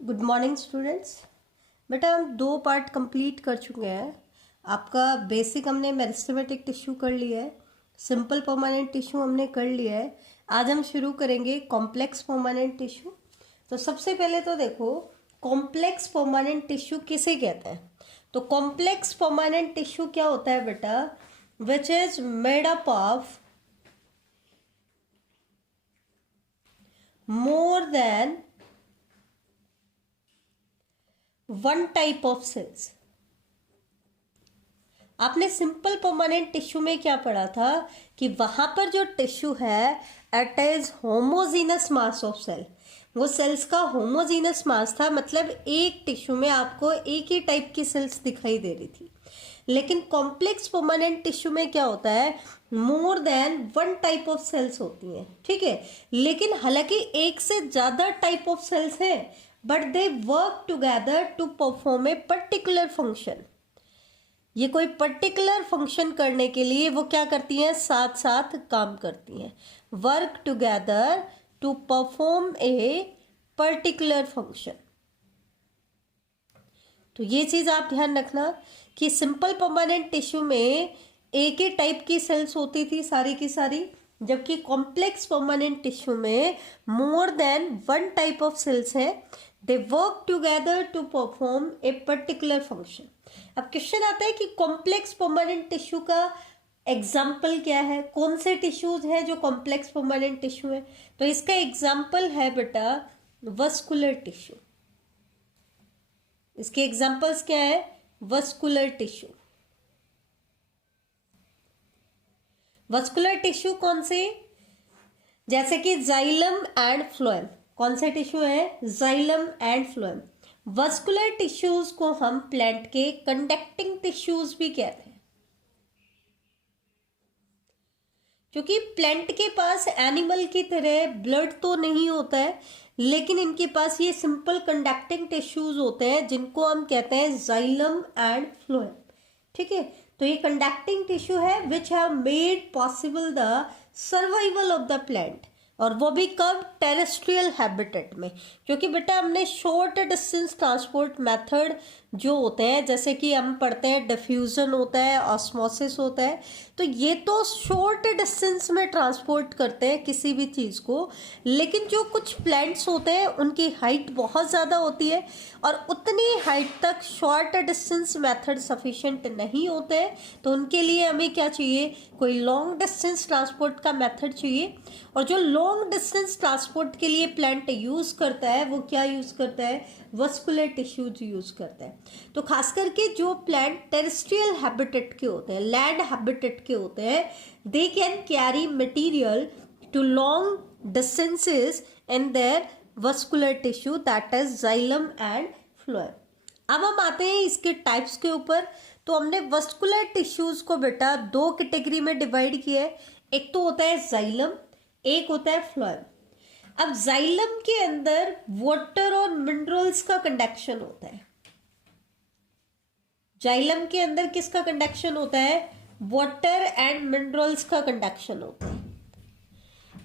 Good morning students. बेटा हम 2 part complete कर चुके हैं। आपका बेसिक हमने मेरिस्टेमेटिक टिश्यू कर लिया है, सिंपल परमानेंट टिश्यू हमने कर लिया है। आज हम शुरू करेंगे कॉम्प्लेक्स परमानेंट टिश्यू। तो सबसे पहले तो देखो कॉम्प्लेक्स परमानेंट टिश्यू किसे कहते हैं। तो कॉम्प्लेक्स परमानेंट टिश्यू क्या होता है बेटा, which is made up of more than one type of cells। आपने सिंपल परमानेंट टिश्यू में क्या पढ़ा था कि वहां पर जो टिश्यू है it is homogeneous mass of cell. वो सेल्स का होमोजीनस मास था, मतलब एक टिश्यू में आपको एक ही टाइप की सेल्स दिखाई दे रही थी। लेकिन कॉम्प्लेक्स परमानेंट टिश्यू में क्या होता है, more than one type of cells होती हैं, ठीक है। लेकिन हालांकि एक से ज्यादा टाइप ऑफ सेल्स हैं, but they work together to perform a particular function. ये कोई पर्टिकुलर फंक्शन करने के लिए वो क्या करती हैं, साथ साथ काम करती हैं, work together to perform a particular function. तो ये चीज आप ध्यान रखना कि सिंपल परमानेंट टिश्यू में एक ही टाइप की सेल्स होती थी सारी की सारी, जबकि कॉम्प्लेक्स परमानेंट टिश्यू में more than one type of cells है। They work together to perform a particular function. अब क्वेश्चन आता है कि कॉम्प्लेक्स परमानेंट टिश्यू का एग्जाम्पल क्या है, कौन से टिश्यूज हैं जो कॉम्प्लेक्स परमानेंट टिश्यू है। तो इसका एग्जाम्पल है बेटा वस्कुलर टिश्यू। इसके एग्जाम्पल्स क्या है, वस्कुलर टिश्यू। वस्कुलर टिश्यू कौन से, जैसे कि जाइलम एंड फ्लोएम। कौन से टिश्यू है, xylem and phloem. Vascular tissues को हम प्लांट के कंडक्टिंग टिश्यूज भी कहते हैं, क्योंकि प्लांट के पास एनिमल की तरह ब्लड तो नहीं होता है, लेकिन इनके पास ये सिंपल कंडक्टिंग टिश्यूज होते हैं जिनको हम कहते हैं जाइलम एंड फ्लोएम, ठीक है। तो ये कंडक्टिंग टिश्यू है which have made possible the survival of the plant, और वो भी कब, टेरेस्ट्रियल हैबिटेट में। क्योंकि बेटा हमने शॉर्ट डिस्टेंस ट्रांसपोर्ट मेथड जो होते हैं, जैसे कि हम पढ़ते हैं डिफ्यूजन होता है, ऑस्मोसिस होता है, तो ये तो शॉर्ट डिस्टेंस में ट्रांसपोर्ट करते हैं किसी भी चीज़ को। लेकिन जो कुछ प्लांट्स होते हैं उनकी हाइट बहुत ज़्यादा होती है, और उतनी हाइट तक शॉर्ट डिस्टेंस मेथड सफिशिएंट नहीं होते हैं, तो उनके लिए हमें क्या चाहिए, कोई लॉन्ग डिस्टेंस ट्रांसपोर्ट का मेथड चाहिए। और जो लॉन्ग डिस्टेंस ट्रांसपोर्ट के लिए प्लांट यूज़ करता है वो क्या यूज़ करता है, वस्कुलर टिश्यूज यूज़ करता है। तो खास करके जो प्लांट टेरेस्ट्रियल हैबिटेट के होते हैं, लैंड हैबिटेट के होते हैं, they can carry material to long distances in their vascular tissue, that is xylem and phloem. अब हम आते हैं इसके टाइप्स के ऊपर। तो हमने वस्कुलर टिश्यूज को बेटा 2 कैटेगरी में डिवाइड किया है, एक तो होता है जाइलम, एक होता है फ्लोएम। अब जाइलम के अंदर वाटर और मिनरल्स का कंडक्शन होता है। जाइलम के अंदर किसका कंडक्शन होता है, वाटर एंड मिनरल्स का कंडक्शन होता है।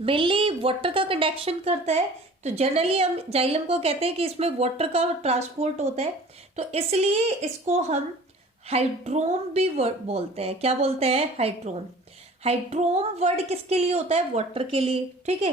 मेनली वाटर का कंडक्शन करता है, तो जनरली हम जाइलम को कहते हैं कि इसमें वाटर का ट्रांसपोर्ट होता है, तो इसलिए इसको हम हाइड्रोम भी बोलते हैं। क्या बोलते हैं, हाइड्रोम। हाइड्रोम वर्ड किसके लिए होता है, वाटर के लिए, ठीक है।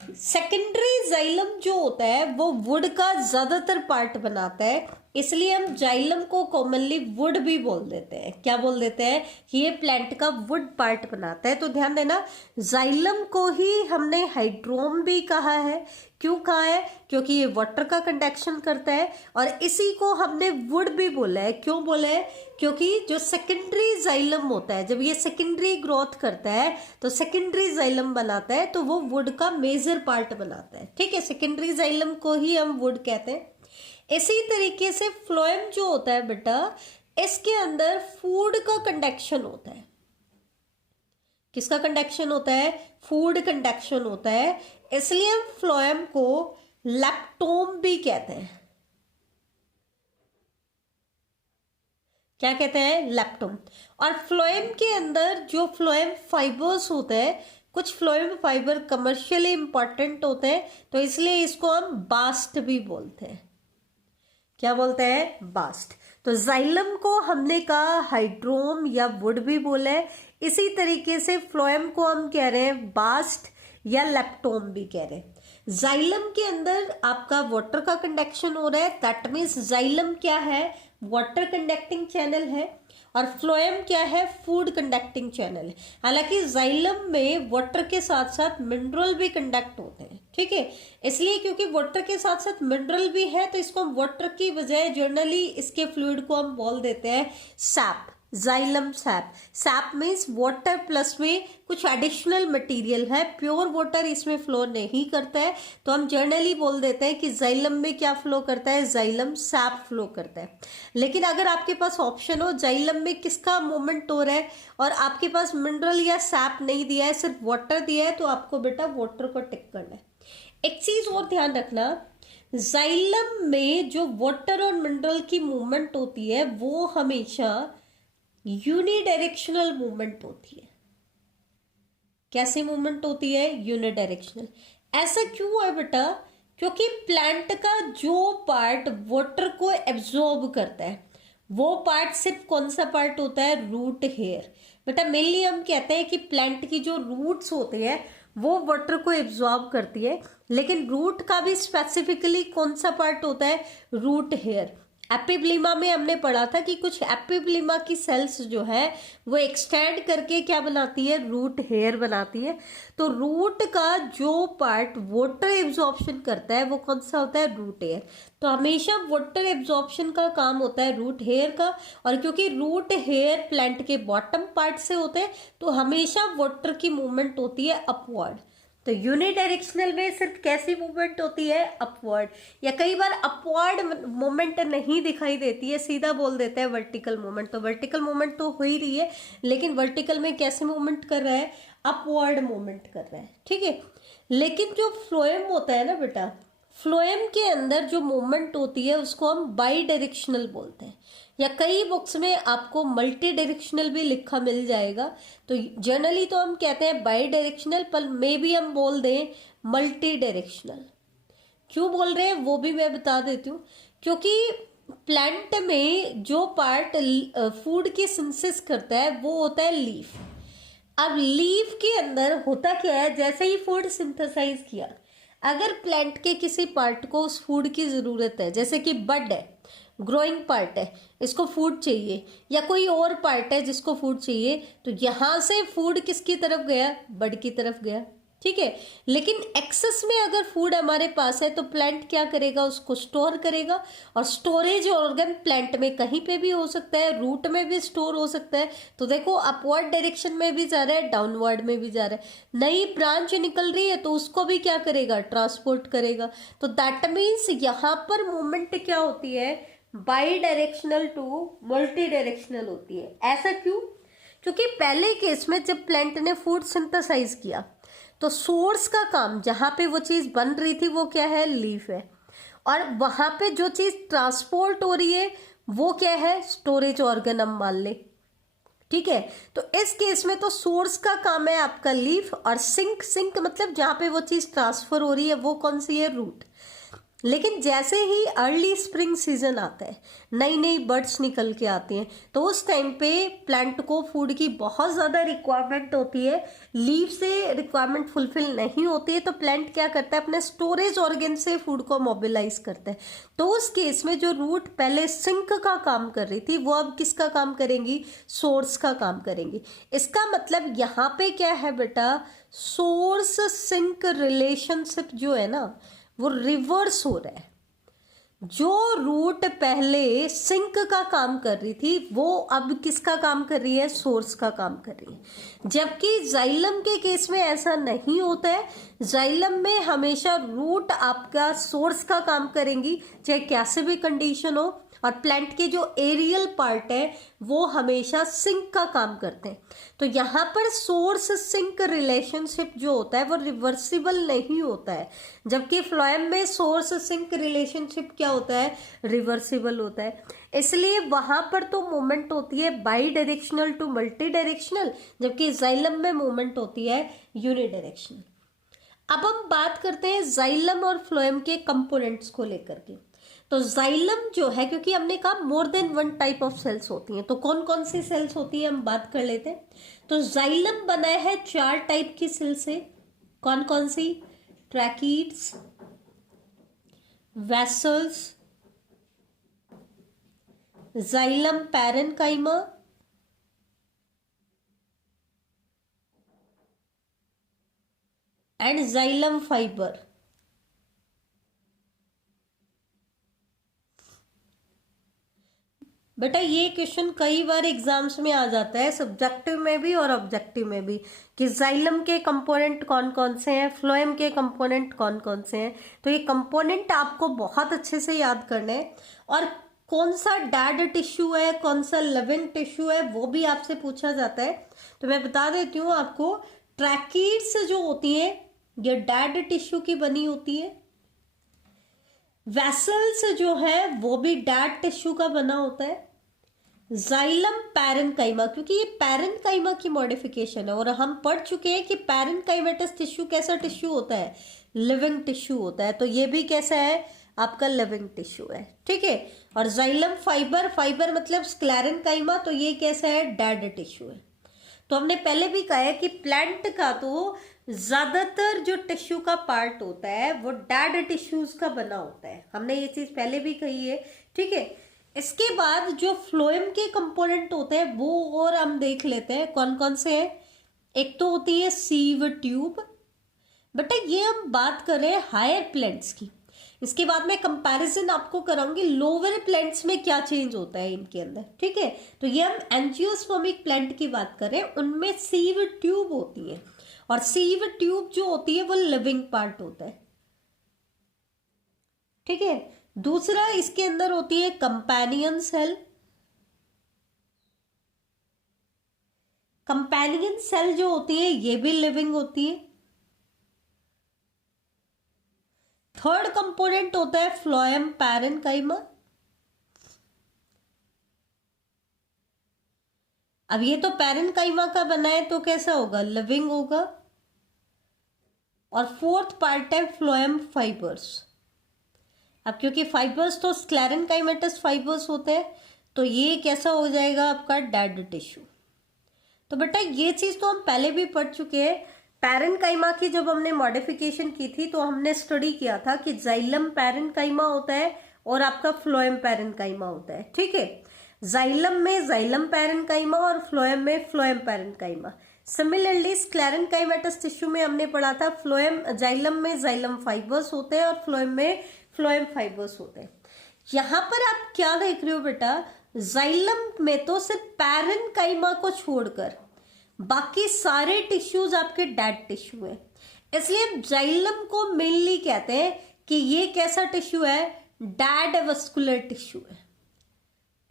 सेकेंडरी जाइलम जो होता है वो वुड का ज्यादातर पार्ट बनाता है, इसलिए हम जाइलम को कॉमनली वुड भी बोल देते हैं। क्या बोल देते हैं कि ये प्लांट का वुड पार्ट बनाता है। तो ध्यान देना, जाइलम को ही हमने हाइड्रोम भी कहा है। क्यों कहा है, क्योंकि ये वाटर का कंडक्शन करता है, और इसी को हमने वुड भी बोला है। क्यों बोला है, क्योंकि जो सेकेंडरी जाइलम होता है, जब ये सेकेंडरी ग्रोथ करता है तो सेकेंडरी जाइलम बनाता है, तो वो वुड का मेजर पार्ट बनाता है, ठीक है। सेकेंडरी जाइलम को ही हम वुड कहते हैं। इसी तरीके से फ्लोएम जो होता है बेटा, इसके अंदर फूड का कंडक्शन होता है। किसका कंडक्शन होता है, फूड कंडक्शन होता है, इसलिए हम फ्लोएम को लैप्टोम भी कहते हैं। क्या कहते हैं, लैप्टोम। और फ्लोएम के अंदर जो फ्लोएम फाइबर्स होते हैं, कुछ फ्लोएम फाइबर कमर्शियली इंपॉर्टेंट होते हैं, तो इसलिए इसको हम बास्ट भी बोलते हैं। क्या बोलते हैं, बास्ट। तो जाइलम को हमने कहा हाइड्रोम या वुड भी बोला है, इसी तरीके से फ्लोएम को हम कह रहे हैं बास्ट या लेप्टोम भी कह रहे हैं। जाइलम के अंदर आपका वाटर का कंडक्शन हो रहा है, दैट मीन्स जाइलम क्या है, वाटर कंडक्टिंग चैनल है, और फ्लोएम क्या है, फूड कंडक्टिंग चैनल है। हालांकि जाइलम में वाटर के साथ साथ मिनरल भी कंडक्ट होते हैं, ठीक है, इसलिए क्योंकि वाटर के साथ साथ मिनरल भी है तो इसको हम वाटर की बजाय जनरली इसके फ्लूइड को हम बोल देते हैं SAP, xylem SAP. SAP means water plus में कुछ एडिशनल मटेरियल है, प्योर वाटर इसमें फ्लो नहीं करता है, तो हम जनरली बोल देते हैं कि जाइलम में क्या फ्लो करता है, जाइलम सैप फ्लो करता है। लेकिन अगर आपके पास ऑप्शन हो जाइलम में किसका मूवमेंट हो रहा है और आपके पास मिनरल या सैप नहीं दिया है, सिर्फ वाटर दिया है, तो आपको बेटा वाटर को टिक करना है। एक चीज और ध्यान रखना, जाइलम में जो वाटर और मिनरल की मूवमेंट होती है वो हमेशा यूनिडायरेक्शनल मूवमेंट होती है। कैसी मूवमेंट होती है, यूनिडायरेक्शनल। ऐसा क्यों है बेटा, क्योंकि प्लांट का जो पार्ट वाटर को एब्जॉर्ब करता है वो पार्ट सिर्फ कौन सा पार्ट होता है, रूट हेयर। बेटा मेनली हम कहते हैं कि प्लांट की जो रूट्स होते हैं वो वाटर को एब्जॉर्ब करती है, लेकिन रूट का भी स्पेसिफिकली कौन सा पार्ट होता है, रूट हेयर। एपिब्लिमा में हमने पढ़ा था कि कुछ एपिब्लिमा की सेल्स जो है वो एक्सटेंड करके क्या बनाती है, रूट हेयर बनाती है। तो रूट का जो पार्ट वाटर एब्जॉर्प्शन करता है वो कौन सा होता है, रूट हेयर। तो हमेशा वाटर एब्जॉर्प्शन का काम होता है रूट हेयर का, और क्योंकि रूट हेयर प्लांट के बॉटम पार्ट से होते हैं तो हमेशा वाटर की मूवमेंट होती है अपवर्ड। तो यूनिडायरेक्शनल में सिर्फ कैसी मूवमेंट होती है, अपवर्ड, या कई बार अपवर्ड मूवमेंट नहीं दिखाई देती है, सीधा बोल देते हैं वर्टिकल मूवमेंट। तो वर्टिकल मूवमेंट तो हो ही रही है, लेकिन वर्टिकल में कैसे मूवमेंट कर रहा है, अपवर्ड मूवमेंट कर रहा है, ठीक है। लेकिन जो फ्लोएम होता है ना बेटा, फ्लोएम के अंदर जो मूवमेंट होती है उसको हम बाई डायरेक्शनल बोलते हैं, या कई बुक्स में आपको मल्टी डायरेक्शनल भी लिखा मिल जाएगा। तो जनरली तो हम कहते हैं बाई डायरेक्शनल, पर मे भी हम बोल दें मल्टी डायरेक्शनल। क्यों बोल रहे हैं वो भी मैं बता देती हूँ, क्योंकि प्लांट में जो पार्ट फूड की सिंथेसिस करता है वो होता है लीफ। अब लीफ के अंदर होता क्या है, जैसे ही फूड सिंथेसाइज किया, अगर प्लांट के किसी पार्ट को उस फूड की ज़रूरत है, जैसे कि बड है, ग्रोइंग पार्ट है, इसको फूड चाहिए, या कोई और पार्ट है जिसको फूड चाहिए, तो यहाँ से फूड किसकी तरफ गया, बड की तरफ गया, ठीक है। लेकिन एक्सेस में अगर फूड हमारे पास है तो प्लांट क्या करेगा, उसको स्टोर करेगा, और स्टोरेज ऑर्गन प्लांट में कहीं पे भी हो सकता है, रूट में भी स्टोर हो सकता है। तो देखो अपवर्ड डायरेक्शन में भी जा रहा है, डाउनवर्ड में भी जा रहा है, नई ब्रांच निकल रही है तो उसको भी क्या करेगा, ट्रांसपोर्ट करेगा। तो दैट मीन्स यहाँ पर मूवमेंट क्या होती है, bidirectional to multidirectional होती है। ऐसा क्यों, क्योंकि पहले केस में जब प्लांट ने फूड सिंथेसाइज किया तो सोर्स का काम, जहां पे वो चीज बन रही थी वो क्या है, लीफ है, और वहां पे जो चीज ट्रांसपोर्ट हो रही है वो क्या है, स्टोरेज ऑर्गन हम मान ले, ठीक है। तो इस केस में तो सोर्स का काम है आपका लीफ, और सिंक, सिंक मतलब जहां पे वो चीज ट्रांसफर हो रही है वो कौन सी है, रूट। लेकिन जैसे ही अर्ली स्प्रिंग सीजन आता है, नई नई बर्ड्स निकल के आती हैं, तो उस टाइम पे प्लांट को फूड की बहुत ज़्यादा रिक्वायरमेंट होती है, लीव से रिक्वायरमेंट फुलफिल नहीं होती है, तो प्लांट क्या करता है, अपने स्टोरेज ऑर्गन से फूड को मोबिलाइज करता है। तो उस केस में जो रूट पहले सिंक का काम कर रही थी वो अब किसका काम करेंगी, सोर्स का काम करेंगी। इसका मतलब यहाँ पे क्या है बेटा, सोर्स सिंक रिलेशनशिप जो है ना वो रिवर्स हो रहा है। जो रूट पहले सिंक का काम कर रही थी वो अब किसका काम कर रही है, सोर्स का काम कर रही है। जबकि जाइलम के केस में ऐसा नहीं होता है, जाइलम में हमेशा रूट आपका सोर्स का काम करेंगी चाहे कैसे भी कंडीशन हो, और प्लांट के जो एरियल पार्ट है वो हमेशा सिंक का काम करते हैं। तो यहाँ पर सोर्स सिंक रिलेशनशिप जो होता है वो रिवर्सिबल नहीं होता है, जबकि फ्लोएम में सोर्स सिंक रिलेशनशिप क्या होता है, रिवर्सिबल होता है। इसलिए वहां पर तो मूवमेंट होती है bidirectional to multidirectional, जबकि जाइलम में मूवमेंट होती है यूनिडायरेक्शनल। अब हम बात करते हैं जाइलम और फ्लोएम के कंपोनेंट्स को लेकर के। तो जाइलम जो है, क्योंकि हमने कहा more than one type of cells होती हैं, तो कौन कौन सी सेल्स होती है हम बात कर लेते हैं। तो जाइलम बना है 4 टाइप की सेल से। कौन कौन सी? Tracheids, vessels, xylem parenchyma and xylem fibre. बेटा ये क्वेश्चन कई बार एग्जाम्स में आ जाता है, सब्जेक्टिव में भी और ऑब्जेक्टिव में भी, कि जाइलम के कंपोनेंट कौन कौन से हैं, फ्लोएम के कंपोनेंट कौन कौन से हैं। तो ये कंपोनेंट आपको बहुत अच्छे से याद करना है, और कौन सा डेड टिश्यू है, कौन सा लिविंग टिश्यू है, वो भी आपसे पूछा जाता है। तो मैं बता देती हूँ आपको, ट्रैकीड्स जो होती हैं ये डेड टिश्यू की बनी होती है। वेसल्स जो है वो भी डेड टिश्यू का बना होता है। जाइलम पैरेनकाइमा, क्योंकि ये पैरेनकाइमा की मॉडिफिकेशन है, और हम पढ़ चुके हैं कि पैरेनकाइमेटस टिश्यू कैसा टिश्यू होता है, लिविंग टिश्यू होता है। तो ये भी कैसा है, आपका लिविंग टिश्यू है, ठीक है। और जाइलम फाइबर, फाइबर मतलब स्क्लेरेनकाइमा, तो ये कैसा है, डेड टिश्यू है। तो हमने पहले भी कहा है कि प्लांट का तो ज्यादातर जो टिश्यू का पार्ट होता है वो डेड टिश्यूज का बना होता है, हमने ये चीज पहले भी कही है, ठीक है। इसके बाद जो फ्लोएम के कंपोनेंट होते हैं वो और हम देख लेते हैं कौन कौन से हैं। एक तो होती है सीव ट्यूब, बेटा ये हम बात कर रहे हैं हायर प्लांट्स की। इसके बाद में कंपैरिजन आपको कराऊंगी लोअर प्लांट्स में क्या चेंज होता है इनके अंदर, ठीक है। तो ये हम एंजियोस्पर्मिक प्लांट की बात करें, उनमें सीव ट्यूब होती है, और सीव ट्यूब जो होती है वो लिविंग पार्ट होता है, ठीक है। दूसरा इसके अंदर होती है कंपेनियन सेल। कंपेनियन सेल जो होती है ये भी लिविंग होती है। थर्ड कंपोनेंट होता है फ्लोएम पैरेनकाइमा। अब ये तो पैरेनकाइमा का बना है तो कैसा होगा, लिविंग होगा। और फोर्थ पार्ट है फ्लोएम फाइबर्स। अब क्योंकि फाइबर्स तो स्क्लेरेनकाइमेटस फाइबर्स होते हैं, तो ये कैसा हो जाएगा आपका, डेड टिश्यू। तो बेटा ये चीज तो हम पहले भी पढ़ चुके हैं। पैरेनकाइमा की जब हमने मॉडिफिकेशन की थी तो हमने स्टडी किया था कि जाइलम पैरेनकाइमा होता है और आपका फ्लोएम पैरेनकाइमा होता है, ठीक है। जाइलम में जाइलम पैरेनकाइमा और फ्लोएम में फ्लोएम पैरेनकाइमा। सिमिलरली स्क्लेरेनकाइमेटस टिश्यू में हमने पढ़ा था फ्लोएम, जाइलम में जाइलम फाइबर्स होते हैं और फ्लोएम में फ्लोएम फाइबर्स होते हैं। यहां पर आप क्या देख रहे हो बेटा, जाइलम में तो सिर्फ पैरेनकाइमा को छोड़कर बाकी सारे टिश्यूज आपके डेड टिश्यू है, इसलिए जाइलम को मेनली कहते हैं कि ये कैसा टिश्यू है, डेड वस्कुलर टिश्यू है।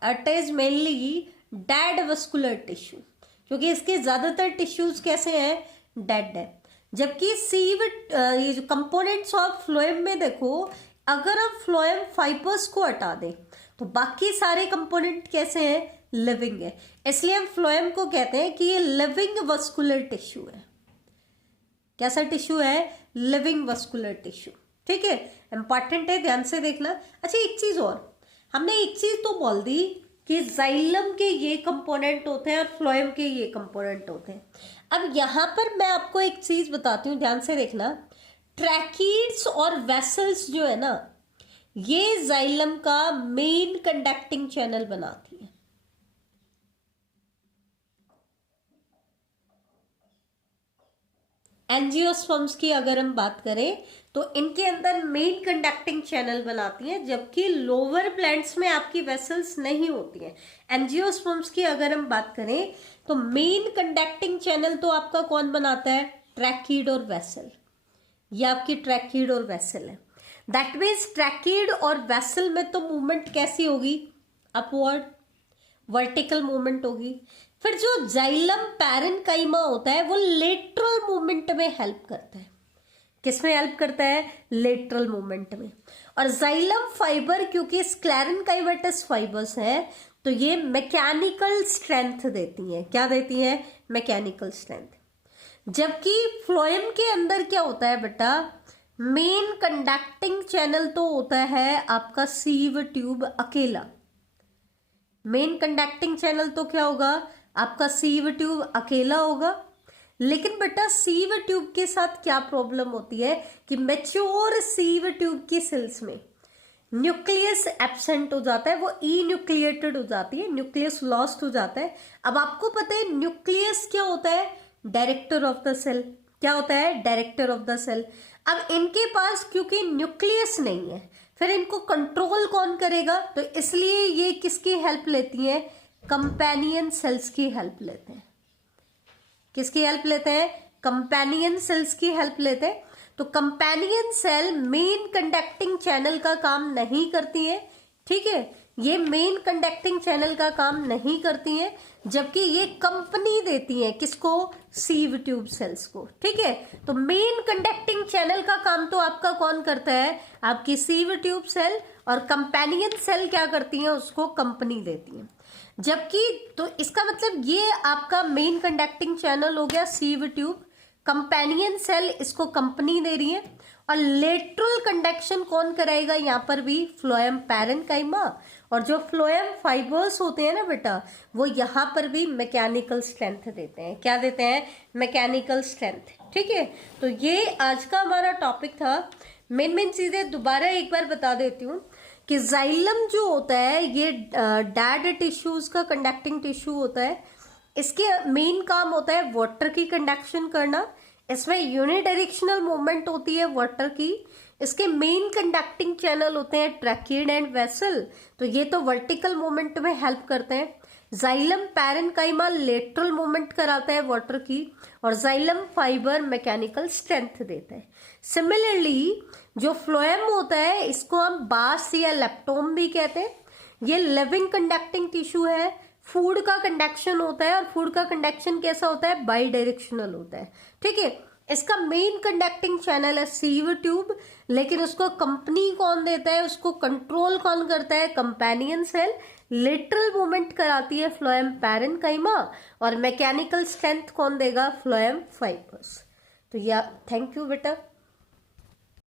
It is mainly dead vascular tissue, क्योंकि इसके ज्यादातर टिश्यूज कैसे हैं, डेड है। जबकि सीव ये जो कंपोनेंट्स ऑफ फ्लोएम में देखो, अगर हम फ्लोएम फाइबर्स को हटा दें तो बाकी सारे कंपोनेंट कैसे हैं, लिविंग है। इसलिए हम फ्लोएम को कहते हैं कि ये लिविंग वस्कुलर टिश्यू है। कैसा टिश्यू है, लिविंग वस्कुलर टिश्यू, ठीक है। इंपॉर्टेंट है, ध्यान से देखना। अच्छा एक चीज और, हमने एक चीज तो बोल दी कि जाइलम के ये कंपोनेंट होते हैं और फ्लोएम के ये कंपोनेंट होते हैं। अब यहां पर मैं आपको एक चीज बताती हूँ, ध्यान से देखना। ट्रैकीड्स और वेसल्स जो है ना, ये जाइलम का मेन कंडक्टिंग चैनल बनाती है। एंजियोस्पर्म्स की अगर हम बात करें तो इनके अंदर मेन कंडक्टिंग चैनल बनाती हैं, जबकि लोअर प्लांट्स में आपकी वेसल्स नहीं होती हैं। एंजियोस्पर्म्स की अगर हम बात करें तो मेन कंडक्टिंग चैनल तो आपका कौन बनाता है, ट्रैकीड और वेसल। ये आपकी ट्रैकीड और वेसल है। दैट मीन्स ट्रैकीड और वेसल में तो मूवमेंट कैसी होगी, अपवर्ड वर्टिकल मूवमेंट होगी। फिर जो जाइलम पैरेनकाइमा होता है वो लेटरल मूवमेंट में हेल्प करता है। किसमें हेल्प करता है, लेटरल मूवमेंट में। और जाइलम फाइबर क्योंकि स्क्लेरेनकाइमेटस फाइबर्स है तो ये मैकेनिकल स्ट्रेंथ देती हैं। क्या देती हैं, मैकेनिकल स्ट्रेंथ। जबकि फ्लोएम के अंदर क्या होता है बेटा, मेन कंडक्टिंग चैनल तो होता है आपका सीव ट्यूब अकेला। मेन कंडक्टिंग चैनल तो क्या होगा, आपका सीव ट्यूब अकेला होगा। लेकिन बेटा सीव ट्यूब के साथ क्या प्रॉब्लम होती है कि मैच्योर सीव ट्यूब की सेल्स में न्यूक्लियस एब्सेंट हो जाता है, वो ई न्यूक्लिएटेड हो जाती है, न्यूक्लियस लॉस्ट हो जाता है। अब आपको पता है न्यूक्लियस क्या होता है, डायरेक्टर ऑफ द सेल। क्या होता है, डायरेक्टर ऑफ द सेल। अब इनके पास क्योंकि न्यूक्लियस नहीं है, फिर इनको कंट्रोल कौन करेगा, तो इसलिए ये किसकी हेल्प लेती हैं, कंपेनियन सेल्स की हेल्प लेते हैं। किसकी हेल्प लेते हैं, कंपेनियन सेल्स की हेल्प लेते हैं। तो companion cell main conducting channel का काम नहीं करती है, ठीक है, ये मेन कंडक्टिंग चैनल का काम नहीं करती हैं, जबकि ये कंपनी देती हैं किसको, सीव ट्यूब सेल्स को, ठीक है। तो मेन कंडक्टिंग चैनल का काम तो आपका कौन करता है, आपकी सीव ट्यूब सेल, और कंपेनियन सेल क्या करती हैं, उसको कंपनी देती हैं। जबकि तो इसका मतलब ये आपका मेन कंडक्टिंग चैनल हो गया सीव ट्यूब, कंपेनियन सेल इसको कंपनी दे रही है, और लेटरल कंडक्शन कौन कराएगा, यहाँ पर भी फ्लोएम पैरेन्काइमा, और जो फ्लोएम फाइबर्स होते हैं ना बेटा, वो यहाँ पर भी मैकेनिकल स्ट्रेंथ देते हैं। क्या देते हैं, मैकेनिकल स्ट्रेंथ, ठीक है। तो ये आज का हमारा टॉपिक था। मेन चीजें दोबारा एक बार बता देती हूँ कि जाइलम जो होता है ये डेड टिश्यूज का कंडक्टिंग टिश्यू होता है। इसके मेन काम होता है वाटर की कंडक्शन करना, इसमें यूनिडायरेक्शनल मूवमेंट होती है वाटर की। इसके मेन कंडक्टिंग चैनल होते हैं ट्रैकिड एंड वेसल, तो ये तो वर्टिकल मूवमेंट में हेल्प करते हैं। जाइलम पैरेन्काइमा लेटरल मूवमेंट कराता है वाटर की, और जाइलम फाइबर मैकेनिकल स्ट्रेंथ देता है। सिमिलरली जो फ्लोएम होता है इसको हम बास या लेप्टोम भी कहते हैं। ये लिविंग कंडक्टिंग टिश्यू है, फूड का कंडक्शन होता है, और फूड का कंडक्शन कैसा होता है, बाई डायरेक्शनल होता है, ठीक है। इसका मेन कंडक्टिंग चैनल है सीव ट्यूब, लेकिन उसको कंपनी कौन देता है, उसको कंट्रोल कौन करता है, कंपेनियन सेल। लेटरल मूवमेंट कराती है फ्लोएम पैरेन्काइमा, और मैकेनिकल स्ट्रेंथ कौन देगा, फ्लोएम फाइबर्स। तो या थैंक यू बेटा।